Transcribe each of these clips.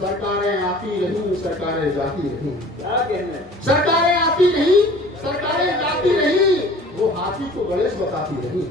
सरकारें आती रही, सरकारें जाती रही। क्या कहना? सरकारें आती रही, सरकारें जाती रही, वो हाथी को गणेश बताती रही।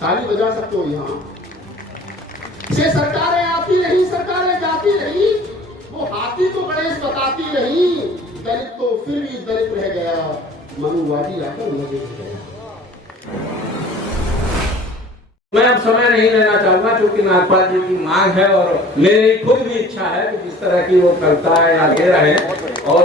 ताली बजा सकते हो यहाँ से। सरकारें आती रही, सरकारें जाती रही, वो हाथी को गणेश बताती रही। दलित तो फिर भी दलित रह गया, मनुवादी आकर मजे रह गया। मैं अब समय नहीं लेना चाहूंगा क्योंकि नागपाल जी की मांग है और मेरी खुद भी इच्छा है कि जिस तरह की वो कविता या दे रहे हैं और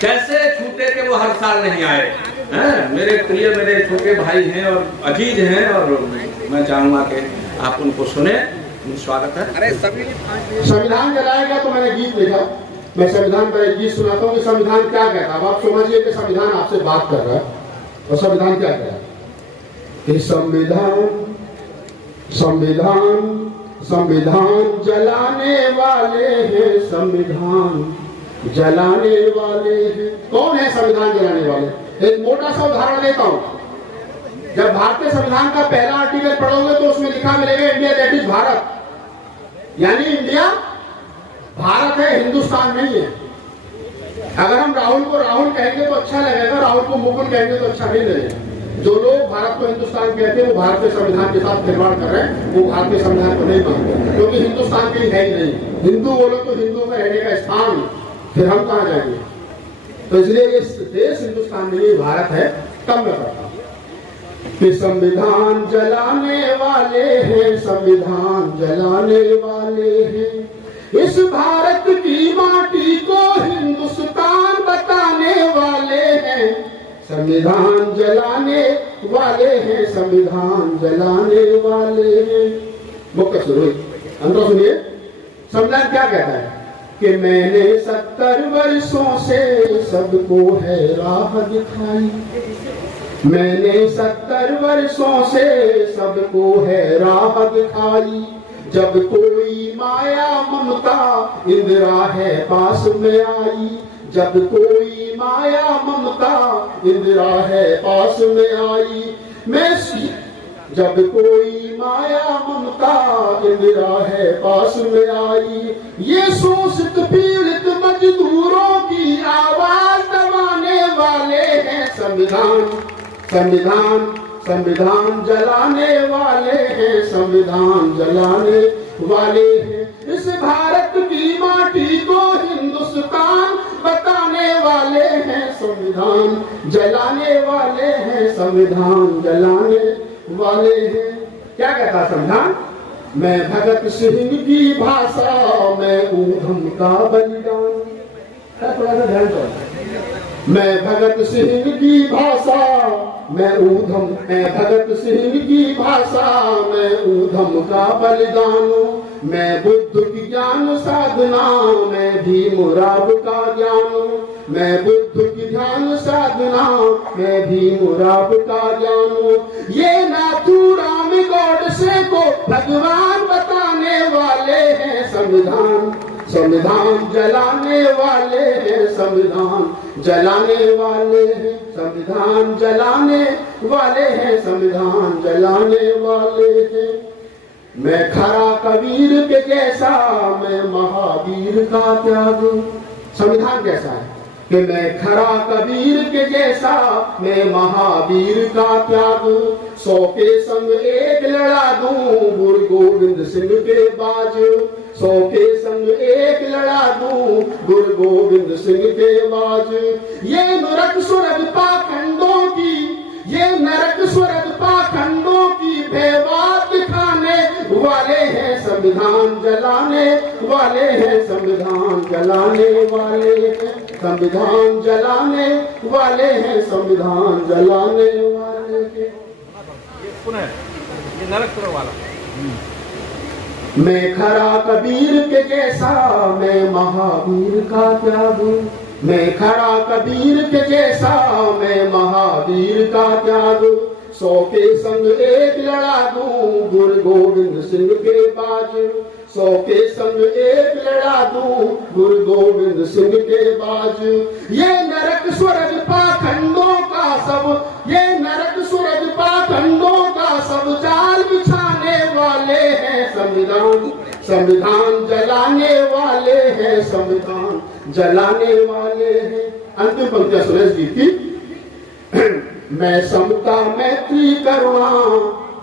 कैसे छूटे के वो हर साल नहीं आए हैं। मेरे प्रिय मेरे छोटे भाई हैं और अजीज हैं और मैं चाहूंगा कि आप उनको सुने। स्वागत है। अरे सभी संविधान जलाएगा तो मैंने गीत लिखा, मैं संविधान पर एक गीत सुनाता हूँ कि संविधान क्या कहता है। अब आप समझिए कि संविधान आपसे बात कर रहा है और संविधान क्या कह रहा है कि संविधान संविधान संविधान जलाने वाले हैं, संविधान जलाने वाले हैं। कौन है संविधान जलाने वाले? एक मोटा सा उदाहरण देता हूं। जब भारतीय संविधान का पहला आर्टिकल पढ़ोगे तो उसमें लिखा मिलेगा इंडिया दैट इज भारत, यानी इंडिया भारत है, हिंदुस्तान नहीं है। अगर हम राहुल को राहुल कहेंगे तो अच्छा लगेगा, राहुल को मुकुल कहेंगे तो अच्छा नहीं लगेगा। जो लोग भारत को हिंदुस्तान कहते हैं वो भारतीय संविधान के साथ खिलवाड़ कर रहे हैं, वो भारतीय संविधान को नहीं मानते क्योंकि हिंदुस्तान के है ही नहीं। हिंदू बोलो तो हिंदुओं का रहने का स्थान, फिर हम कहाँ जाएंगे? तो इसलिए ये देश हिंदुस्तान नहीं भारत है। तब मैं पढ़ता हूँ कि संविधान जलाने वाले हैं, संविधान जलाने वाले हैं, इस भारत की माटी को हिंदुस्तान बताने वाले हैं। संविधान जलाने वाले हैं, संविधान जलाने वाले हैं। मुख्य शुरू अंदर सुनिए संविधान क्या कहता है कि मैंने 70 वर्षों से सबको है राह दिखाई, मैंने 70 वर्षों से सबको है राह दिखाई। जब कोई माया ममता इंदिरा है पास में आई, जब कोई माया ममता इंदिरा है पास में आई, मैं जब कोई माया ममता इंदिरा है पास में आई, ये शोषित पीड़ित मजदूरों की आवाज दबाने वाले हैं। संविधान संविधान संविधान जलाने वाले हैं, संविधान जलाने वाले हैं, इस भारत की माटी को हिंदुस्तान बताने वाले हैं। संविधान जलाने वाले हैं, संविधान जलाने वाले हैं। क्या कहता संविधान? मैं भगत सिंह की भाषा, मैं ऊधम का बलिदान। थोड़ा सा ध्यान दो। मैं भगत सिंह की भाषा, मैं ऊधम, मैं भगत सिंह की भाषा, मैं ऊधम का बलिदान। मैं बुद्ध की ज्ञान साधना, मैं भीम राव का ज्ञान, मैं बुद्ध की ध्यान साधना, मैं भीम राव का ज्ञान। ये नाथूराम गॉडसे को भगवान बताने वाले हैं। संविधान संविधान जलाने वाले हैं, संविधान जलाने वाले हैं, संविधान जलाने वाले हैं, संविधान जलाने वाले हैं। मैं खरा कबीर के जैसा, मैं महावीर का त्याग। संविधान कैसा है कि मैं खरा कबीर के जैसा, मैं महावीर का त्याग। 100 के संग एक लड़ा दूं, गुरु गोविंद सिंह के बाज। 100 के संग एक लड़ा दूं, गुरु गोविंद सिंह के बाज। ये नरक स्वर्ग पाखंडों की, ये नरक स्वर्ग पाखंडों की भेवात दिखाने वाले हैं। संविधान जलाने वाले हैं, संविधान जलाने वाले हैं, संविधान जलाने वाले हैं, संविधान जलाने वाले हैं। ये नरक स्वर्ग वाला। मैं खरा कबीर के जैसा, मैं महावीर का त्याग। मैं खरा कबीर के जैसा, मैं महावीर का त्याग। 100 के संग एक लड़ा दूं, गुरु गोविंद सिंह के बाज। 100 के संग एक लड़ा दूं, गुरु गोविंद सिंह के बाज। ये नरक स्वर्ग पाखंडों का सब, ये नरक स्वर्ग पाखंडों का सब जाल बिछाने वाले हैं। संविधान संविधान जलाने वाले हैं, संविधान जलाने वाले हैं। अंतिम पंक्तियां सुने इस गीत की। मैं समता मैत्री करुणा,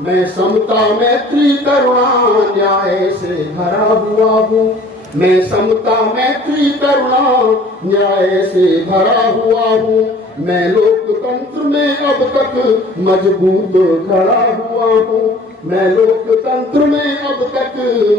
मैं समता मैत्री करुणा न्याय से भरा हुआ हूँ। मैं समता मैत्री करुणा न्याय से भरा हुआ हूँ। मैं लोकतंत्र में अब तक मजबूत खड़ा हुआ हूँ। मैं लोकतंत्र में अब तक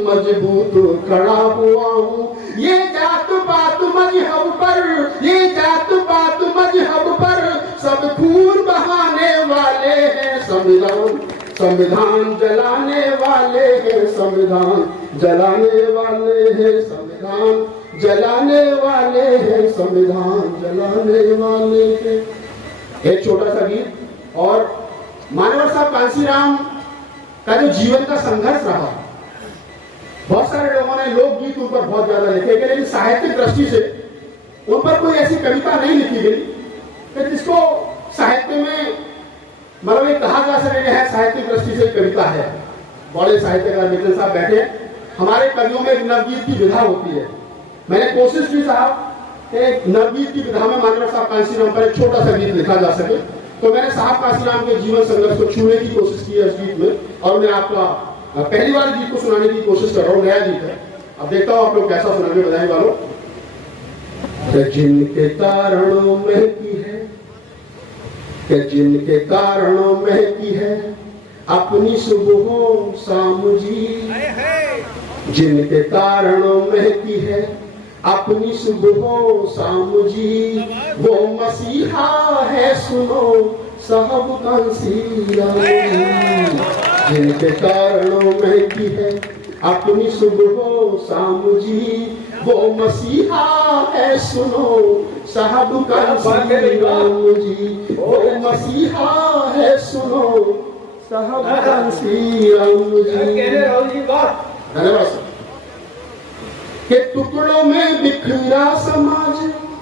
मजबूत खड़ा हुआ हूँ। ये जात पात मजहब पर, ये जात पात मजहब पर सब खून बहाने वाले हैं, संविधान संविधान जलाने वाले हैं, संविधान जलाने वाले हैं, संविधान जलाने वाले हैं, संविधान जलाने वाले हैं। एक छोटा सा गीत। और मानवर साहब कांसीराम का जो जीवन का संघर्ष रहा, बहुत सारे लोगों ने लोकगीत उन पर बहुत ज्यादा लिखे गए, लेकिन साहित्यिक दृष्टि से उन पर कोई ऐसी कविता नहीं लिखी गई कि जिसको साहित्य में मतलब ये कहा जा सके है साहित्यिक दृष्टि से कविता है। बड़े साहित्यकार मित्र साहब बैठे, हमारे कवियों में एक नवगीत की विधा होती है। मैंने कोशिश की साहब एक नवगीत की विधा में मानवर साहब कांसीराम पर एक छोटा सा गीत लिखा जा सके, तो मैंने साहब कांसीराम के जीवन संघर्ष को छूने की कोशिश की है इस गीत में। और मैं आपका पहली बार गीत को सुनाने की कोशिश कर रहा हूँ, नया गीत है। अब देखता हूँ आप लोग कैसा सुनाने बधाई वालों। जिनके कारणों में की है, कि जिनके कारणों में की है अपनी सुबहों शाम जी, जिनके कारणों में की है अपनी सुबहों शाम जी, वो मसीहा है सुनो साहब कांसीराम। जिनके कारणों में की है अपनी सुबहों शाम जी, वो मसीहा है सुनो साहब कांसीराम जी, वो मसीहा है सुनो साहब कांसीराम जी। धन्यवाद। के टुकड़ों में बिखरा समाज,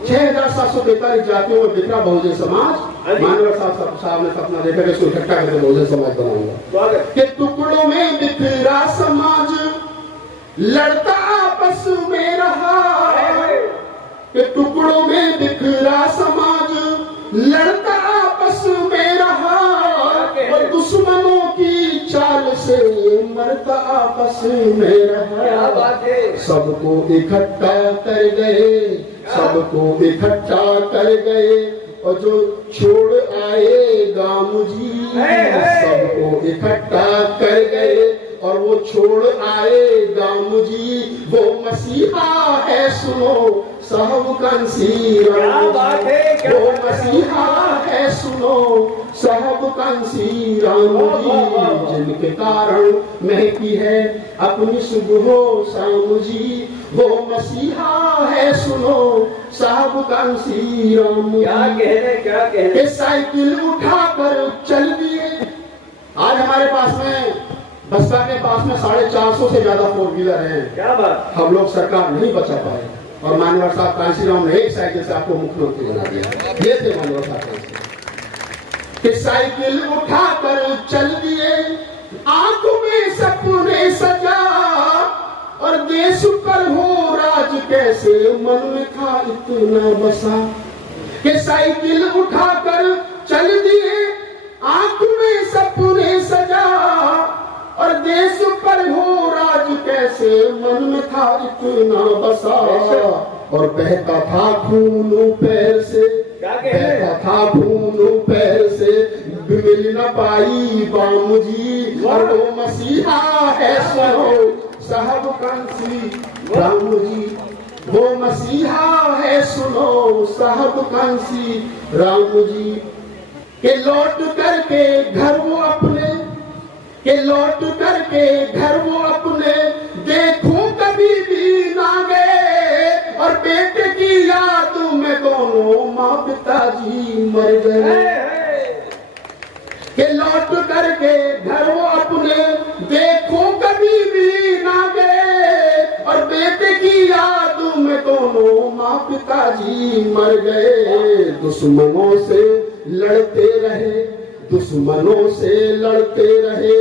6,743 जातियों में बिखरा बहुजन समाज। मानवर साहब ने सपना देखा कि इसको इकट्ठा करके बहुजन समाज बनाऊंगा। के टुकड़ों में बिखरा समाज लड़ता आपस में रहा, के टुकड़ों में बिखरा समाज लड़ता आपस में रहा, और दुश्मनों की चाल से मरता आपस में रहा। सबको इकट्ठा कर गए, सबको इकट्ठा कर गए, और जो छोड़ आए गाम जी, सबको इकट्ठा कर गए और वो छोड़ आए गाम जी, वो मसीहा है सुनो साहब कांसीराम। वो मसीहा है सुनो साहब कांसीराम जी, जिनके कारण महकी है अपनी सुबह शाम जी, वो मसीहा है सुनो साहब कांसीराम। क्या कहने साइकिल उठाकर चल दिए। आज हमारे पास में बस्ता के पास में 450 से ज्यादा 4 व्हीलर हैं। क्या बात। हम लोग सरकार नहीं बचा पाए, और मानवर साहब कांसीराम ने एक साइकिल से आपको मुख्यमंत्री बना दिया। ये थे मानवर साहब कि साइकिल उठाकर चल दिए, आंखों में सपने सजा, और देश पर हो राज कैसे मन में था इतना बसा। कि साइकिल उठाकर चल दिए, आंखों में सपने सजा, और देश पर हो राज कैसे मन में था इतना बसा। और बहता था खून पैर से, बहता था खून पैर से, मिल न पाई बाम जी, और वो मसीहा है सुनो साहब कांसीराम जी, वो मसीहा है सुनो साहब कांसीराम जी। के लौट करके घर वो अपने, के लौट करके घर वो अपने देखो कभी भी ना गए, और बेटे की याद में दोनों माँ पिताजी मर गए। के लौट करके घर वो अपने देखो कभी भी ना गए, और बेटे की याद में दोनों माँ पिताजी मर गए। दुश्मनों से लड़ते रहे, दुश्मनों से लड़ते रहे,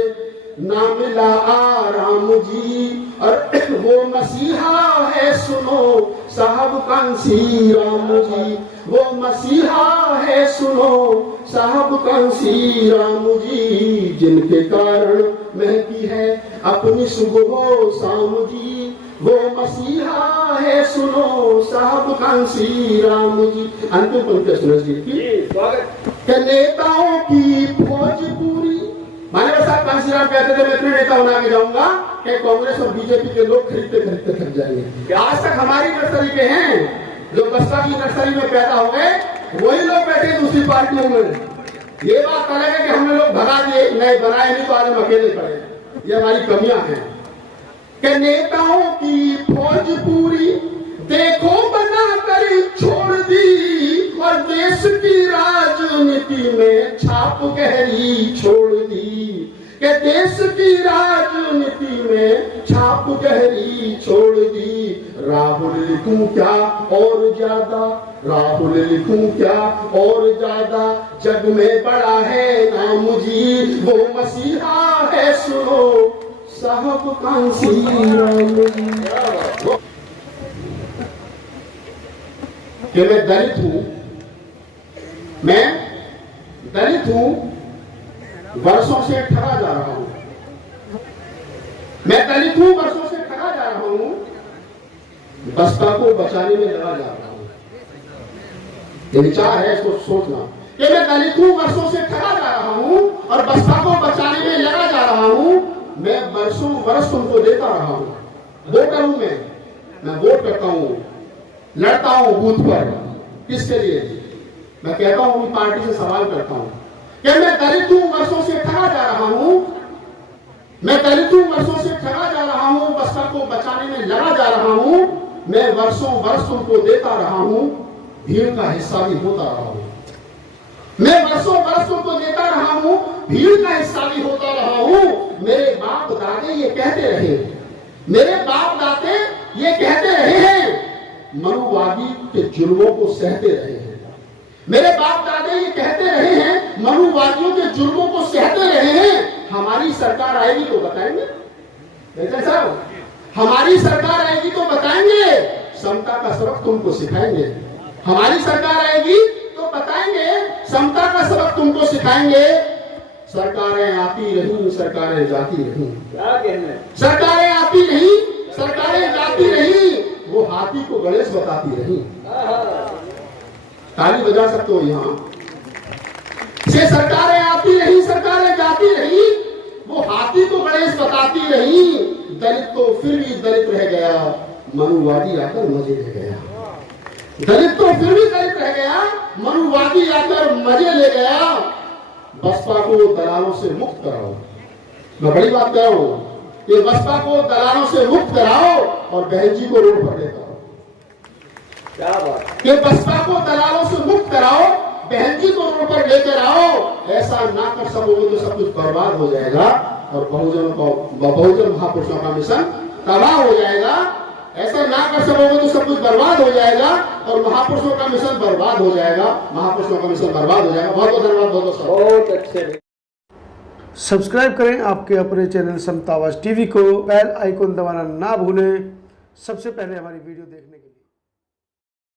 ना मिला आराम जी। और वो मसीहा है सुनो साहब कांसी राम जी, वो मसीहा है सुनो साहब कांसी राम जी, जिनके कारण महकी है अपनी सुबह शाम जी, वो मसीहा है सुनो साहब कांसी राम जी। अंतिम पंक्ति सुनो जी की स्वागत। नेताओं की फौज पूरी, माने साहब कांसी राम कहते थे मैं इतने नेता बना के जाऊंगा कि कांग्रेस और बीजेपी के लोग खरीदते खरीदते थक जाएंगे। आज तक हमारी नर्सरी के हैं जो बसपा की नर्सरी में पैदा हो गए, वही लोग बैठे दूसरी पार्टियों में। ये बात अलग है कि हमने लोग भगा दिए, नए बनाए नहीं तो आज हम अकेले पड़े। ये हमारी कमियां हैं कि नेताओं की फौज पूरी देखो बना कर छोड़ दी, और देश की राजनीति में छाप गहरी छोड़ दी, कि देश की राजनीति में छाप गहरी छोड़ दी। राहुल लिखूं क्या और ज्यादा, राहुल लिखूं क्या और ज्यादा, जग में बड़ा है नाम जी, वो मसीहा है सुनो साहब कांसी राम जी। कि मैं दलित हूं, मैं दलित हूं, वर्षों से ठगा जा रहा हूं, मैं दलित हूं, वर्षों से ठगा जा रहा हूं, बसपा को बचाने में लगा जा रहा हूं। ये विचार है, इसको सोचना कि मैं दलित हूं, वर्षों से ठगा जा रहा हूं और बसपा को बचाने में लगा जा रहा हूं। मैं वर्षों वर्ष तुमको देता रहा हूं, वोटर हूं मैं वोट करता हूं, लड़ता हूं बूथ पर। किसके लिए? मैं कहता हूं अपनी पार्टी से सवाल करता हूं कि मैं दलित हूं, वर्षों से ठगा जा रहा हूं, मैं दलित हूं, वर्षों से ठगा जा रहा हूं, बसपा को बचाने में लगा जा रहा हूं। मैं वर्षों वर्ष तुमको देता रहा हूं, भीड़ का हिस्सा भी होता रहा हूं। मैं वर्षों वर्ष तुमको देता रहा हूं, भीड़ का हिस्सा भी होता रहा हूं। मेरे बाप दादे ये कहते रहे, मेरे बाप दादे ये कहते रहे हैं, मनुवादी के जुल्मों को सहते रहे हैं। मेरे बाप दादे ये कहते रहे हैं, मनुवादियों के जुल्मों को सहते रहे हैं। हमारी सरकार आएगी तो बताएंगे, बेटा साहब, हमारी सरकार आएगी तो बताएंगे, समता का सबक तुमको सिखाएंगे। हमारी सरकार आएगी तो बताएंगे, समता का सबक तुमको सिखाएंगे। सरकारें आती रही, सरकारें जाती रही, क्या कहना, सरकारें आती रही, सरकारें जाती रही, वो हाथी को गणेश बताती रही। ताली बजा सकते हो यहाँ से, सरकारें आती रही, सरकारें जाती रही, वो हाथी को गणेश बताती रही। दलित तो फिर भी दलित रह गया, मनुवादी आकर मजे ले गया। दलित तो फिर भी दलित रह गया, मनुवादी आकर मजे ले गया। बसपा को दलालों से मुक्त कराओ, मैं बड़ी बात कह रहा हूं, ये बसपा को दलालों से मुक्त कराओ और बहन जी को रोड पर लेकर आओ। क्या बात, ये बसपा को दलालों से मुक्त कराओ, बहन जी को रोड पर लेकर आओ। ऐसा ना कर सकोगे तो सब कुछ बर्बाद हो जाएगा और बहुजन महापुरुषों का मिशन तबाह हो जाएगा। ऐसा ना कर सकोगे तो सब कुछ बर्बाद हो जाएगा और महापुरुषों का मिशन बर्बाद हो जाएगा, महापुरुषों का मिशन बर्बाद हो जाएगा। बहुत बहुत धन्यवाद, बहुत अच्छे। सब्सक्राइब करें आपके अपने चैनल समता आवाज टीवी को, बेल आइकन दबाना ना भूलें, सबसे पहले हमारी वीडियो देखने